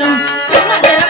మాత్రం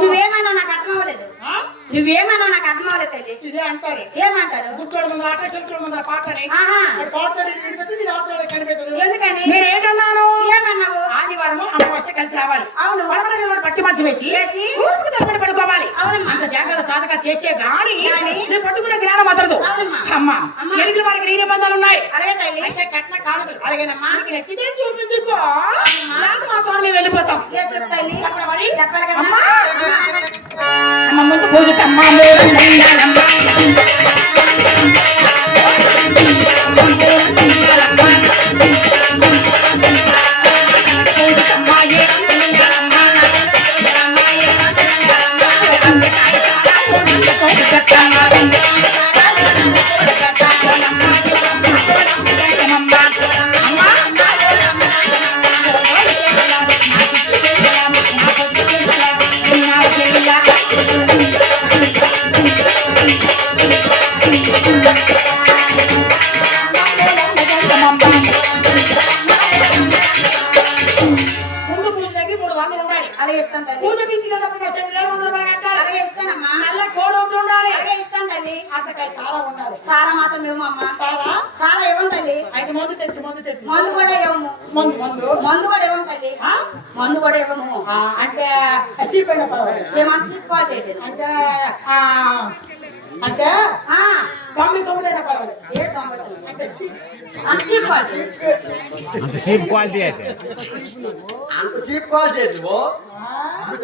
నువ్వేమన్నా నాకు అర్థం అవ్వలేదు. నువ్వేమన్నా నాకు అర్థం అవ్వలేదు. ఇదే అంటారు. ఏమంటారు? గుట్టోడు ముందు ఆట చెట్టుడు ముందు పాటని ఎందుకని నేను ఏంటన్నాను? ఏమన్నావు? ఆదివారం అమావాస్య కలిసి రావాలి. అవును. పట్టి మంచి వేసి ఊరుకు తలపడి పడుకోవాలి. అంత జాగ్రత్త సాధక చేస్తే గాని నేను పట్టుకునే జ్ఞానం వదలదు. అమ్మా ఎరిగిన వారికి నీ నిబంధనలు ఉన్నాయి. అయితే కట్న కాదు. అలాగేనమ్మా. నచ్చితే చూపించుకో. మాతో మేము వెళ్ళిపోతాం. చెప్పాలి కదా. అమ్మ ముందు పూజకమ్మ సారా మాత్రం ఇవ్వమ్మా. సారా ఇవ్వం తల్లి. మందు కూడా ఇవ్వము. మందు కూడా ఇవ్వం తల్లి. మందు కూడా ఇవ్వము. అంటే ఏమంత సిక్కుకోవాలి అంటే అంటే 99 అయినా పర్వాలేదు. ఏ 99 అంటే అంత సిక్కుకోవాలి. అంత చీప్ క్వాలిటీ అయితే అంత చీప్ క్వాలిటీ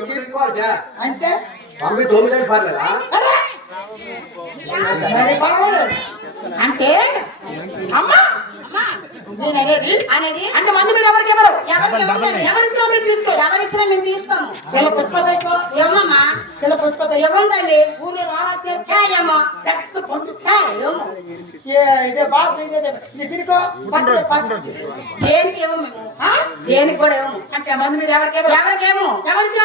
చీప్ క్వాలిటీ అంటే 99 అయినా పర్లేదా? పర్వాలేదు అంటే అమ్మా నేను అనేది అంటే మంది మీరు ఎవరికెవరు ఎవరిచ్చినా మేము తీసుకోము. పుష్పత ఇవ్వమ్మా. పుష్పత ఇవ్వం తల్లి. ఊళ్ళో ఏమో పెద్ద పండు ఇవ్వము. ఇదే బాగా ఇది తినుకో దేనికి ఇవ్వము మేము. దేనికి కూడా ఇవ్వము. అంటే మంది మీరు ఎవరికేమో ఎవరిచ్చినా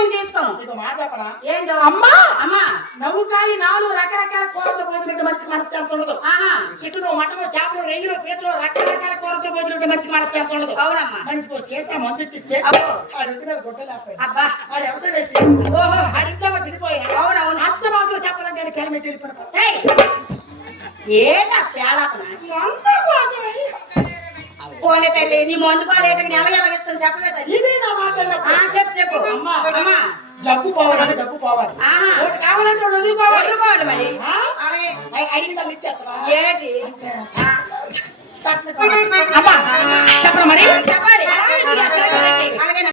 మేము తీసుకోము. మాట చెప్పరా ఏంటో అమ్మా అమ్మా నవ్వుకాయ 4 రకరకాల కూరలతో భోజనం మనిషికి మనసు ఎంత ఉండదు. చిట్టును మటను చేపలు రొయ్యలు పీతలు రకరకాల కూరలతో భోజనం మనిషికి మనసు ఎంత ఉండదు. అవునమ్మా. మనిషి చేసా మందు ఇచ్చిస్తే అబ్బా ఆడు వ్యవసాయం పెట్టి ఆడింట్లో దిగిపోయా. అవునవును. అచ్చ మాత్రం చెప్పాలంటే కిలోమీటర్ వెళ్ళిపోతాం. ఏంటా పేలాపన పోనీ తల్లి. నీ మందు కాలేటకి నెల ఎలాగిస్తాను చెప్పలే తల్లి. ఇదే నా మాట. చెప్పు అమ్మా. జబ్బు పోవాలి డబ్బు పోవాలి. కావాలంటే వదులుకోవాలి మరి. అడిగిందా ఇచ్చేస్తా ఏంటి అమ్మా చెప్పరా మరి చెప్పాలి. అలాగే